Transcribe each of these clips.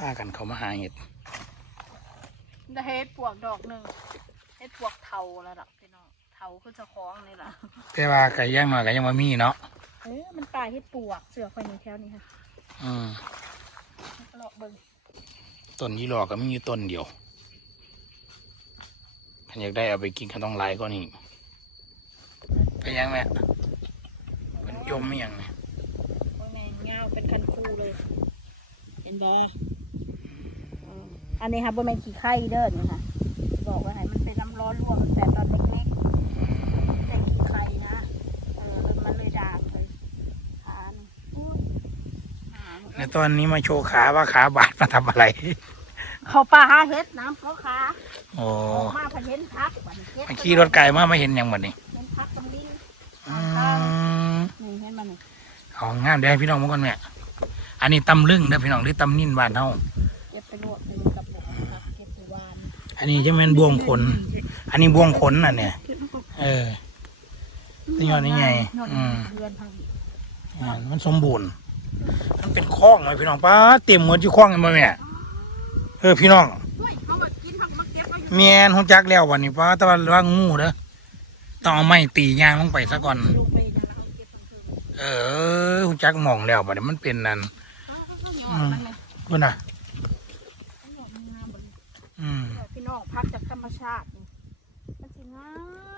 พากันเขามาหาเห็ดได้เฮ็ดปวกดอกหนึ่งเฮ็ดปวกเทาแล้วล่ะพี่น้องเทาคือจะคล้องนี่ล่ะแต่ว่าไก่ย่างหน่อยก็ยังมามีเนาะเอ้ยมันตายเฮ็ดปวกเสือคอยในแถวนี้ค่ะอืมเลาะเบิ่งต้นยี่หลอกก็มีอยู่ต้นเดียวขันอยากได้เอาไปกินก็ต้องหลายก็นี่ไปยังแม่เป็นจมไม่ยังเนี่ยโอ้ยแม่งเงาเป็นคันคูเลย เห็นบ่อืม อันนี้ค่ะบ่แม่นขี้ไข่เด้อนี่ค่ะ บอกว่าให้มันเป็นน้ำร้อนลวกตั้งแต่ตอนเล็กๆแต่ขี้ไข่นะเออมันเลยด่างเลยขานี่อุ้ยหางในตอนนี้มาโชว์ขาว่าขาบาดมาทำอะไร เขาปลาหาเฮ็ดน้ำเขาขาโอ้ออกมาพะเห็นพักบัดนี้เฮ็ดมาขี่รถไก่มาไม่เห็นหยังหมดนี่เห็นพักตำลิ้นอืมนี่เห็นมันนี่ของงามเดี๋ยวให้พี่น้องมาก่อนแม่อันนี้ตำลึงเด้อพี่น้องหรือตำนิ่นบ้านเฮาเก็บไปลวกเป็น อันนี้จะเป็นบวงขน อันนี้บวงขนน่ะเนี่ยเก็บมันก็เออนี่ยอดนี่ไงอืมอ่ามันสมบูรณ์ มันเป็นคลองเลยพี่น้องป้าเต็มเหมือนที่คลองกันมาแม่เออพี่น้องเฮ้ยเขามากินทำมาเก็บไว้อยู่เมียนหุ่จักแล้ววันนี้ป้าแต่ว่าว่างูเด้อต้องเอาไม้ตียางลงไปซะก่อน เออหุ่จักหมองแล้วบัดนี้มันเป็นนั่นอดมันเลยพุ่นน่ะอดมั พี่น้องพักจากธรรมชาตินี่มันสิงา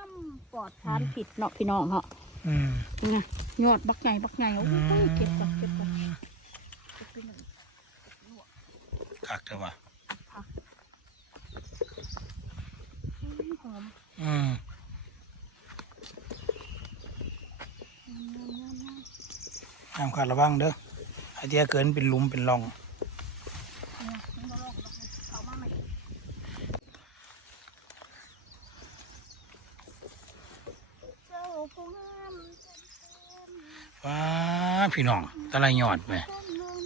มปลอดสารผิดเนาะพี่น้องเนาะอืมนี่ไงยอดบักใหญ่บักใหญ่โอ้ยเก็บก่อนเก็บก่อนเก็บไปหนึ่งคักเถอะว่ะอืมหอมอืมงามงามงามห้ามขาดระวังเด้อไอเดียเกินเป็นหลุมเป็นร่อง เนี่ยมันบ่ลงหรอกเขามาใหม่เจ้าผู้งามเต็มเต็ม ว้า พี่น้องตะไลยอดไหมต้นนม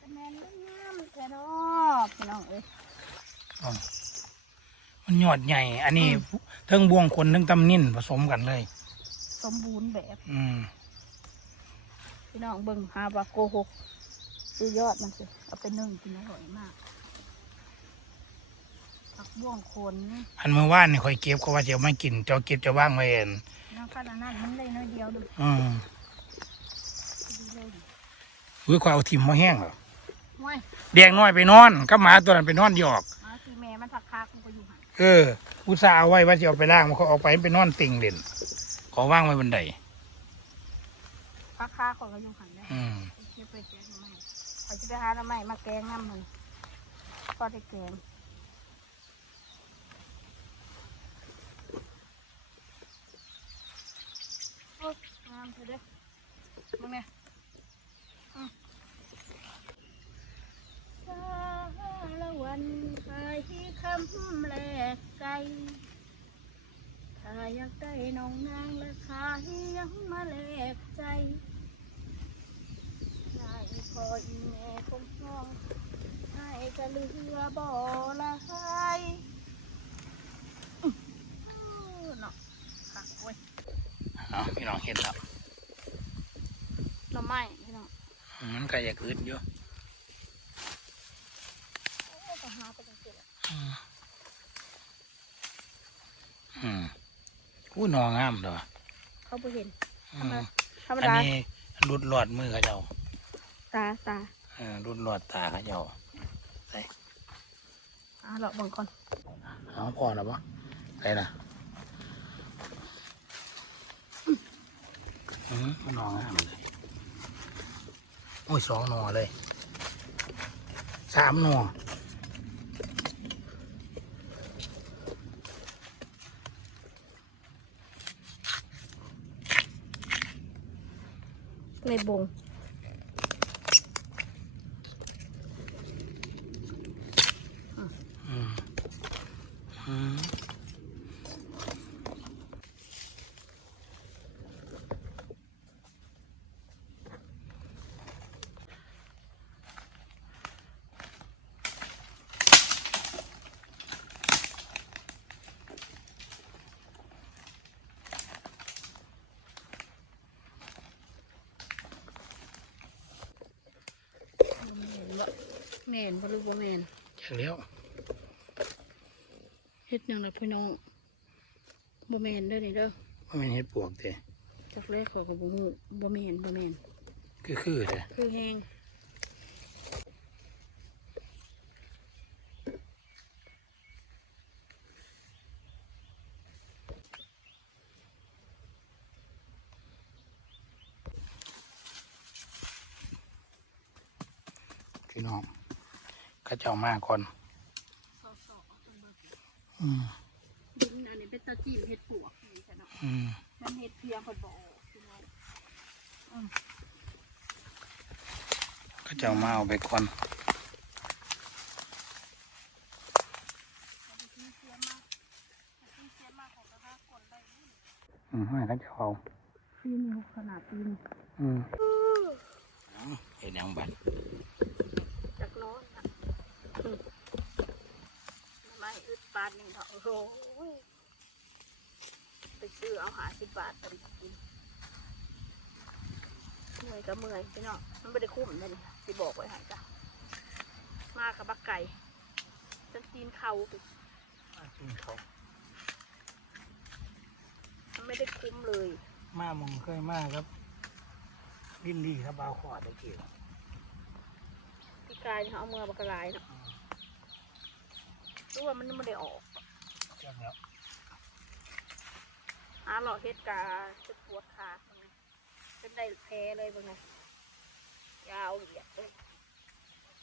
คะแนนงามแค่นอพี่น้องเอ้ยมันยอดใหญ่ อันนี้เทั้งบวงคนเทั้งตำนิ่นผสมกันเลย สมบูรณ์แบบ อืมพี่น้องเบิ่งหาว่าโกหกดูยอดมันสิ เอาไปนึ่งกินอร่อยมากผักบ้วงคนอันเมื่อวานนี่คอยเก็บเขาว่าจะเอาไม่กินเจ้าเก็บจะว่างไว้เองน้ำขนาดนั้นมันเลยน้อยเดียวดูอืมดูเลยดิ อุ้ยคอยเอาทิมมาแห้งเหรอว้ายแดงน้อยไปนอนก็หมาตัวนั้นไปนอนหยอกมาสีแม่มันผักคากมันก็อยู่หันเอออุตส่าห์เอาไว้ว่าจะเอาไปล่างมันเขาเอาไปไปนอนติ่งเด่นขอว่างไว้บนไดผักคากคนก็อยู่หันได้อืมเก็บไปแกงหน่อไม้เขาจะไปหาหน่อไม้มาแกงน้ำมันก็ได้แกงโอ้ยงามเถอะเด้อมึงเนี่ยอืมสาร วันขายคำแลกไก่ถ้าอยากได้น้องนางและขายยังมาแลกใจได้พออีแม่คงห้องให้กะเรือบ่อละหายอื้อเนาะคักเว้ยเอาพี่น้องเห็นแล้วหน่อไม้พี่น้องอืมมันก็อยากอื่นอยู่ โอ้ก็หาไปจังซี่แหละ อืมอืมอู้หนองามเด้อเขาบ่เห็นอืธรรมมดาธรรมอันดานี้รุดหลอดมือเขาเจ้าตาตาเออรุดหลอดตาเขาเจ้าอ่าเราเบิ่งก่อนเอาพอแล้วปะไปนะอืมมันนองงามเลยโอ้ยสองหนอเลยสามหนอ ใน แม่นบ่หรือบ่แม่นจากแล้วเฮ็ดหยังล่ะพี่น้องบ่แม่นเด้อนี่เด้อว่ามันเห็ดปวกแต่จากแรกขอยก็บ่ฮู้บ่แม่นบ่แม่นคือคือแต่คือแฮง เข้าเจ้ามาก่อนซอๆเอาเพิ่นเบิ่งอืมดินอันนี้เป็นตะจิ้มเฮ็ดปวกนี่จ้ะเนาะอืมมันเฮ็ดเพียงเพิ่นบ่ออกพี่น้องเข้าเจ้ามาเอาไปก่อนที่เสียมากที่เสียมากของกระทะกดได้นี่อืมให้เข้าเจ้าเอาปีนขนาดปีนอืมเอาเห็ดหยังบัดจากโน้นน่ะอืม ไม่อึดปานนี่เนาะโอ้โหไปซื้อเอาหาสิบบาทตอนกินเมื่อยก็เมื่อยพี่น้องมันไม่ได้คุ้มเลยนี่สิบอกไว้ให้จ้ะมากับบักไก่จนตีนเข่าไปกินเขามันไม่ได้คุ้มเลย มามองเคยมาครับดินดีครับเอาขอดได้เกี่ยวพี่กายนี่เขาเอาเมื่อบักกะลายเนาะ รู้ว่ามันไม่ได้ออกจากแล้วหาหล่อเฮ็ดกาจะปวดขาตรงนี้เป็นได้แผลเลยบางไงยาวเหยียดเลย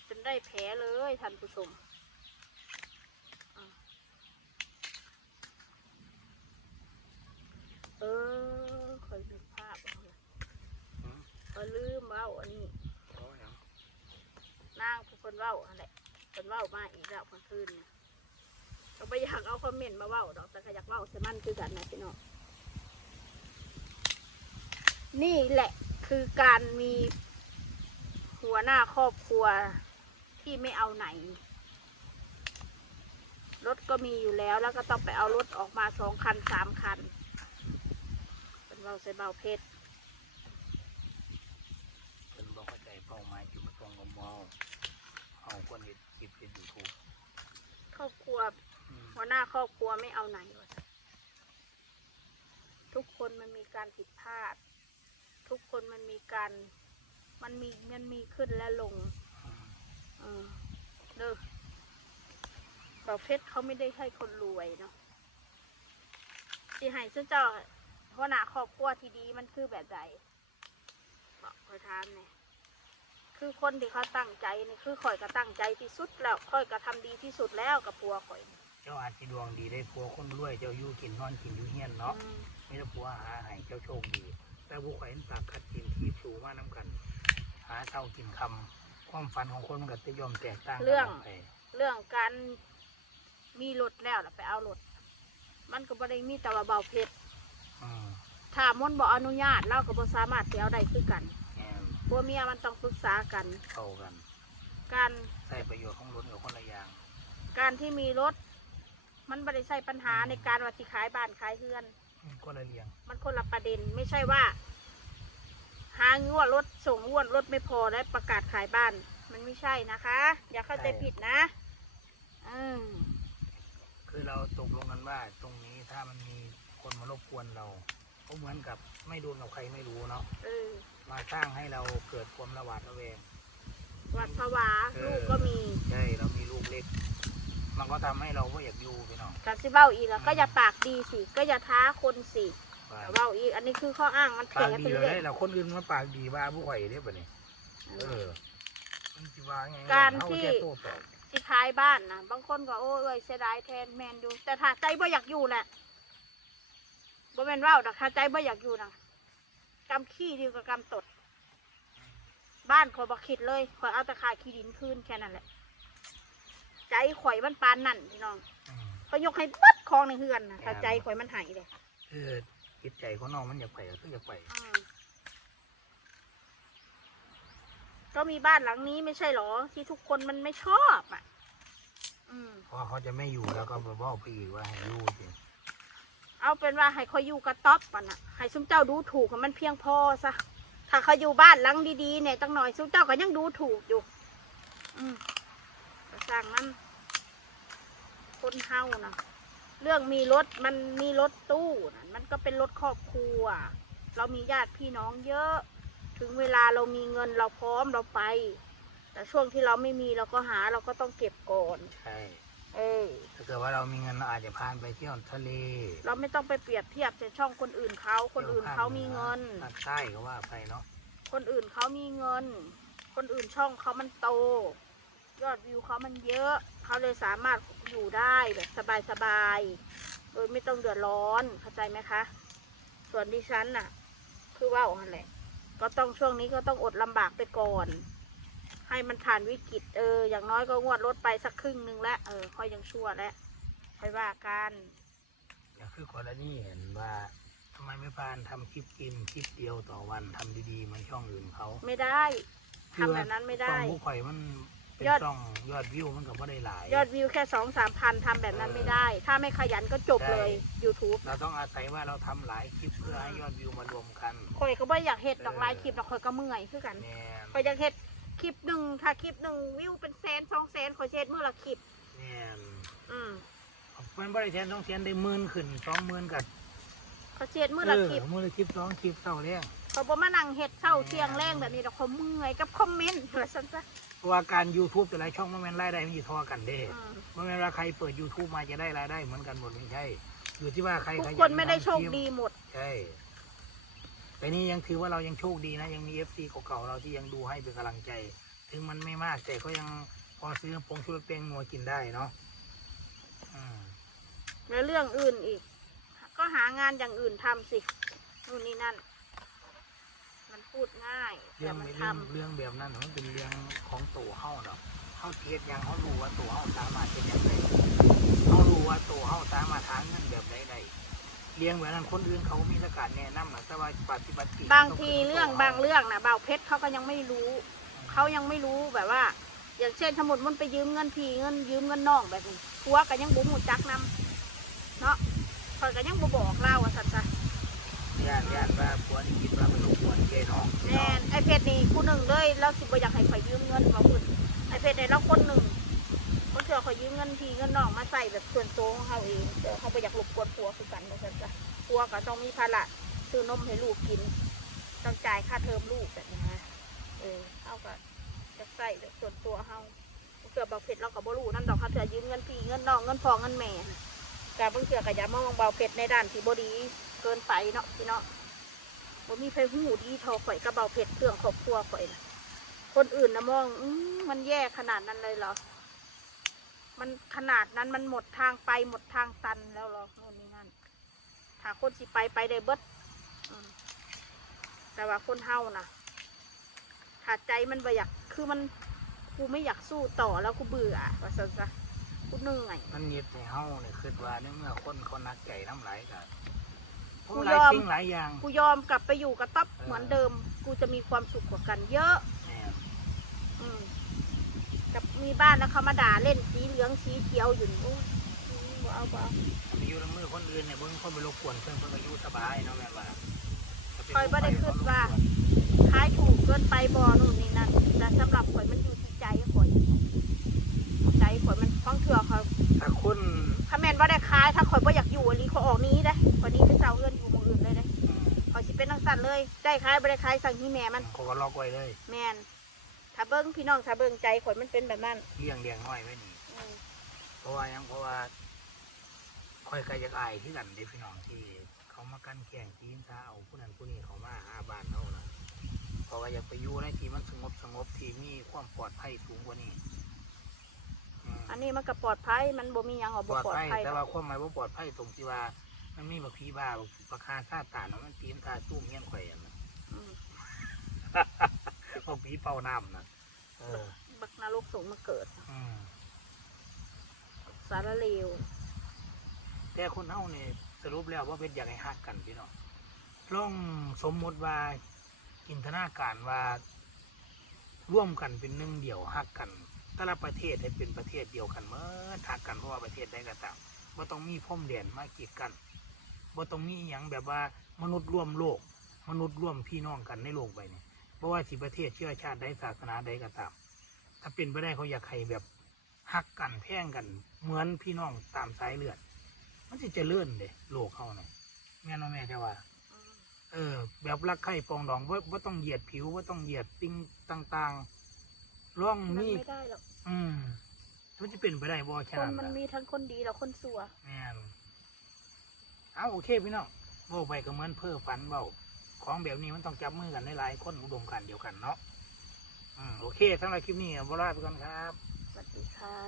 จนได้แผลเลยท่านผู้ชมอะเออคอยดูภาพเอาเลยก็ลืมเว้าอันนี้เอาหยังนางผู้คนเว้าอะไรคนเว้ามาอีกแล้วเมื่อคืนนี่ ก็ไม่อยากเอาคอมเมนต์มาเว้าดอกแต่ก็อยากเว้าใส่มันคือกันนะพี่น้องนี่แหละคือการมีหัวหน้าครอบครัวที่ไม่เอาไหน รถก็มีอยู่แล้วแล้วก็ต้องไปเอารถออกมาสองคันสามคัน เป็นเบาใส่เบาเพชรเป็นบอกเข้าใจเป้าหมายจุดประสงค์ของเราเอาคนเห็ดคลิปเห็ดยูทูบครอบครัว หัวหน้าครอบครัวไม่เอาไหนวะทุกคนมันมีการผิดพลาด ทุกคนมันมีการ มันมีมันมีขึ้นและลงเออเด้อประเพชรเขาไม่ได้ให้คนรวยเนาะสิให้ซึ่งเจ้าหัวหน้าครอบครัวที่ดีมันคือแบบใดบอกคอยถามเนี่ยคือคนที่เขาตั้งใจนี่คือข่อยก็ตั้งใจที่สุดแล้วข่อยก็ทำดีที่สุดแล้วกับปัวข่อยเจ้าอาจจะดวงดีได้ผัวคนรวยเจ้าอยู่กินนอนกินอยู่เฮียนเนาะอืมไม่ได้ผัวหาให้เจ้าโชคดี แต่ผู้ข่อยนั้นปากกัดกินทีบสูมาน้ำกัน หาเช้ากินคำความฝันของคนมันก็จะยอมแตกต่างกันออกไปเรื่องการมีรถแล้วล่ะไปเอารถมันก็บ่ได้มีแต่ว่าเบาเพชรอืมถ้ามนบอกอนุญาตเราก็บ่สามารถไปเอาได้คือกันแง่นผัวเมียมันต้องปรึกษากัน เข้ากัน การใส่ประโยชน์ของรถกับคนละอย่าง การที่มีรถ มันบ่ได้ใส่ปัญหาในการว่าสิขายบ้านขายเฮือนอืมคนละเรียงมันคนละประเด็นไม่ใช่ว่า หางวดรถส่งงวดรถไม่พอแล้วประกาศขายบ้าน มันไม่ใช่นะคะ อย่าเข้าใจผิดนะอืมคือเราตกลงกันว่าตรงนี้ถ้ามันมีคนมารบกวนเราก็เหมือนกับไม่โดนกับใครไม่รู้เนาะเออมาสร้างให้เราเกิดความระหวาดระแวงหวัดผวาเออลูกก็มี ใช่เรามีลูกเล็ก มันก็ทำให้เราก็อยากอยู่ไปเนาะกาสิเบ้าอีกแล้วก็อย่าปากดีสิ ก็อย่าท้าคนสิว่าเบ้าอีก อันนี้คือข้ออ้างมันปากแผลไปดีเลเรื่อยยเราคนอื่นมาปากดีว่าผู้ข่อยได้ปะเนี่ยเออมันสิว่าไงการที่เอแค่โต้ตอบสิขายบ้านนะบางคนก็โอ้ยเสียดายแทนแมนดูแต่ถ้าใจบ่อยากอยู่แหละบ่แมนว่าวดอกถ้าใจบ่อยากอยู่นะกำขี้ดีกว่ากำตด บ้านข่อยบ่คิดเลยข่อยเอาแต่ขายขี้ดินคืนแค่นั้นแหละ ใจข่อยมันปานนั่นพี่น้องอืมเขายกให้บัดคลองในเฮือนนะถ้าใจข่อยมันหายเลยคือจิตใจของน้องมันอยากไปก็อยากไปอืมก็มีบ้านหลังนี้ไม่ใช่หรอ ที่ทุกคนมันไม่ชอบอะอืมเพราะเขาจะไม่อยู่แล้วก็บอกไปอีกว่าให้อยู่จริงเอาเป็นว่าให้เขาอยู่กระต๊อบปันอะให้ซุ้มเจ้าดูถูกให้มันเพียงพอซะถ้าเขาอยู่บ้านหลังดีๆเนี่ยตั้งหน่อยซุ้มเจ้าก็ยังดูถูกอยู่ อืมก็ สร้างมันคนเฮานะเรื่องมีรถมันมีรถตู้นะมันก็เป็นรถครอบครัว เรามีญาติพี่น้องเยอะ ถึงเวลาเรามีเงินเราพร้อมเราไป แต่ช่วงที่เราไม่มีเราก็หาเราก็ต้องเก็บก่อนใช่เออถ้าเกิดว่าเรามีเงินเราอาจจะพานไปเที่ยวทะเลเราไม่ต้องไปเปรียบเทียบแต่ช่องคนอื่นเขาคนอื่นเขามีเงินภาคใต้ก็ว่าไปเนาะคนอื่นเขามีเงิน คนอื่นช่องเขามันโต ยอดวิวเขามันเยอะ เขาเลยสามารถอยู่ได้แบบสบายๆ โดยไม่ต้องเดือดร้อน เข้าใจไหมคะ ส่วนดิฉันน่ะ คือว่าอันแหละก็ต้องช่วงนี้ก็ต้องอดลำบากไปก่อน ให้มันผ่านวิกฤตเออ อย่างน้อยก็งวดรถไปสักครึ่งหนึ่งแล้ว เออ ค่อยยังชั่วแล้วค่อยว่ากันอย่างคือกรณีเห็นว่าทำไมไม่พานทำคลิปกินคลิปเดียวต่อวันทำดีๆเหมันช่องอื่นเขา ไม่ได้ทำแบบนั้นไม่ได้ช่องผู้ข่อยมัน เป็นยอด ช่องยอดวิวมันก็ไม่ได้หลาย ยอดวิวแค่สองสามพันทำแบบนั้นไม่ได้ ถ้าไม่ขยันก็จบเลยใช่ YouTube เราต้องอาศัยว่าเราทำหลายคลิปเพื่อให้ยอดวิวมารวมกันข่อยก็ไม่อยากเฮ็ดดอกเออไลน์คลิปดอกข่อยก็เมื่อยคือกันแน่ข่อยอยากเฮ็ดคลิปหนึ่งถ้าคลิปหนึ่งวิวเป็นแสนสองแสนข่อยสิเฮ็ดมื้อละคลิป แน่อืมมันบริเทนต้องเทียนได้หมื่นขึ้นสองหมื่นกับข่อยสิเฮ็ดมื้อละคลิปมือละคลิปสองคลิปเท่าเรื่อง ข่อยบ่มานั่งเฮ็ดเช้าเที่ยงแรงแบบนี้ดอกข่อยเมื่อยกับคอมเมนต์ว่าซั่นซะเพราะว่าการ YouTube แต่ละช่องมันแม่นรายได้มันอยู่เทอกันเด้อืมมันแม่นว่าใครเปิด YouTube มาจะได้รายได้เหมือนกันหมดไม่ใช่ อยู่ที่ว่าใครทุกขยัคนไม่ได้โชคทำลิป ดีหมด ใช่แต่นี่ยังถือว่าเรายังโชคดีนะ ยังมีเอฟซีเก่าๆเราที่ยังดูให้เป็นกำลังใจ ถึงมันไม่มาก แต่ก็ยังพอซื้อปงชุรสเป้งนัวกินได้เนาะอืมแล้วเรื่องอื่นอีก ก็หางานอย่างอื่นทำสินู่นนี่นั่นมัน พูดง่ายเรื่แต่องมันเรื่ทำองเรื่องแบบนั้นมันเป็นเรื่องของตัวเฮาเนาะเฮาเทียดยังเฮารู้ว่าตัวเฮาสามารถเป็นอย่างไรเฮารู้ว่าตัวเฮาสามารถหาเงินแบบใดได้เลี้ยงแบบนั้นคนอื่นเขามีประกาศแนะนำนะแต่ว่าปฏิบัติบางทีเรื่องบางเรื่องนะบ่าวเพชรเขาก็ยังไม่รู้เขายังไม่รู้แบบว่า อย่างเช่นสมมติมันไปยืมเงินพี่เงินยืมเงินน้องแบบนี้ผัวก็ยังบุหูจักนำเนาะคอยก็ยังบ่บอกเล่าว่าสันซะ ญาติญาติว่าผัวนี่คิดว่ามันรบกวนเจน้องแน่นไอเพชรนี่ผู้หนึ่งเลยเราสิบ่อยากให้ข่อยยืมเงินมาพุ่นไอเพชรในเราคนหนึ่งคนเถื่อข่อยยืมเงินพี่เงินน้องมาใส่แบบส่วนตัวของเขาเองเดี๋ยวเขาไปอยากรบกวนผัวคือกันว่าสันซะผัวก็ต้องมีภาระซื้อนมให้ลูกกินต้องจ่ายค่าเทอมลูกแบบนี้นะเออเขาก็จะใส่แบบส่วนตัวเขาเถื่อบอกเพชรเราก็บ่รู้นั่นดอกเขาเถื่อยืมเงินพี่เงินน้องเงินพอเงินแม่น่ะแต่บางเถื่อก็อย่ามองเบาเพชรในด้านที่บ่ดี เกินไปเนาะพี่เนาะบ่มีไฟหูดีทอข่อยกับเบาเพชรเรื่องครอบครัวข่อยนะคนอื่นนะมองอมมันแย่ขนาดนั้นเลยเหรอ มันขนาดนั้นมันหมดทางไปหมดทางตันแล้วเหรอโน่นนี่นั่นถ้าคนสิไปไปได้เบิดแต่ว่าคนเฮานะถ้าใจมันบ่อยากคือมันกูไม่อยากสู้ต่อแล้วกูเบื่อว่าซั่นซะกูเหนื่อยมันเย็บในเฮาเนี่ยคิดว่าในเมื่อคนเขานักใจน้ำไหลกัน กูหลายยอมสิ่งหลายอย่างกูยอมกลับไปอยู่กับต๊อบเออเหมือนเดิม กูจะมีความสุขกว่ากันเยอะแม่อืมกับมีบ้านแล้วเขามาด่าเล่นสีเหลืองสีเขียวอยู่นี่โอ้ยบ่เอาบ่เอาไปอยู่ในมือคนอื่นเนี่ยเบิ่งคนไปรบกวนเพื่อนเพื่อนก็อยู่สบายเนาะแม่ว่าคอยบ่ได้คิดว่าขายถูกเกินไปบ่นู่นนี่นั่นแต่สำหรับข่อยมันอยู่ที่ใจข่อยใจข่อยมันฟังเถื่อเขาถ้าคนถ้าแม่นว่าได้ขายถ้าข่อยบ่อยากอยู่อันนี้เขาออกหนี้ได้คนนี้ไปเซาเงิน สิเป็นนักสั่นเลยได้ขายบ่ได้ขายสั่งที่แม่มันเขาก็ล็อกไว้เลย แม่นถ้าเบิ้งพี่น้องถ้าเบิ้งใจข่อยมันเป็นแบบนั้นเลี้ยงเลี้ยงน้อยไว้นี่อืมเพราะว่าหยังเพราะว่าค่อยกายากอายที่กันเด็พี่น้องที่ เขามากันแข่งทีมซาเอาผู้นั้นผู้นี้เขามาหาบ้านเขานะเพราะว่าอยากไปอยู่ในที่มันสงบสงบที่มีความปลอดภัยสูงกว่านี้อืม อันนี้มันก็ปลอดภัยมันบ่มีหยังหรอกปบ่ลอดปลอดภัยภัยแต่ว่าความหมายว่าปลอดภัยตรงที่ว่า มันมีบักพีบ้าบักปลาคาซาตานเนาะมันปีนตาสู้เงี้ยนข่อยอะนะอืมเอาผีเป่าน้ำนะเออบักนรกสูงมาเกิด อืมสารเลวแต่คนเฮาเนี่ยสรุปแล้วว่าเป็นอย่างไรฮักกันพี่น้องลองสมมติว่าจินตนาการว่า ร่วมกันเป็นหนึ่งเดียวฮักกันแต่ละประเทศให้เป็นประเทศเดียวกันเมื่อฮักกันเพราะว่าประเทศใดก็ตามว่าต้องมีพรมแดนมากีดกัน ว่าต้องมีอหย่างแบบว่ามนุษย์ร่วมโลก มนุษย์ร่วมพี่น้องกันในโลกใบนี้เพราะว่าสิประเทศเชื้อชาติใดศาสนาใดก็ตาม ถ้าเป็นไปได้เขาอยากให้แบบหักกันแพ่งกัน เหมือนพี่น้องตามสายเลือด มันสิเจะเลื่อนเด้โลกเขาเนี่ยแม่นว่าแม่จะว่า เออ แบบรักใคร่ปรองดองว่าว่าต้องเหยียดผิวว่าต้องเหยียดติ้งต่างๆร่องมันนี่ไม่ได้หรอกอืมมันจะเป็นไปได้บ่คแค่นนั้นมันล่ะมีทั้งคนดีและคนสัวแม่น เอาโอเคพี่น้องเว้าไปก็เหมือนเพ้อฝันเว้าของแบบนี้มันต้องจับมือกันหลายๆคนอุดมการณ์เดียวกันเนาะอืมโอเคสำหรับคลิปนี้บลาไปก่อนครับ สวัสดีค่ะ